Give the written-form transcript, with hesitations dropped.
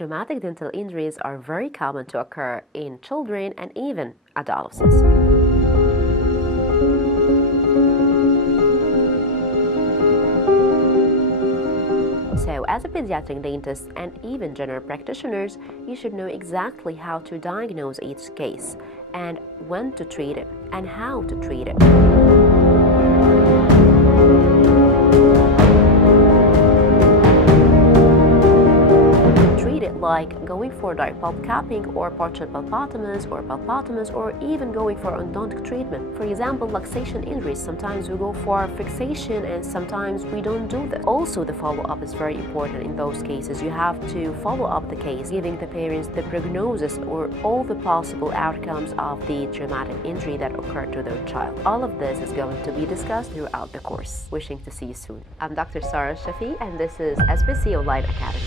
Traumatic dental injuries are very common to occur in children and even adolescents. So, as a pediatric dentist and even general practitioners, you should know exactly how to diagnose each case and when to treat it and how to treat it. Treat it like going for direct pulp capping or partial pulpotomies or even going for endodontic treatment. For example, luxation injuries, sometimes we go for fixation and sometimes we don't do that. Also, the follow-up is very important in those cases. You have to follow up the case, giving the parents the prognosis or all the possible outcomes of the traumatic injury that occurred to their child. All of this is going to be discussed throughout the course. Wishing to see you soon. I'm Dr. Sarah Shafi and this is SBC Online Academy.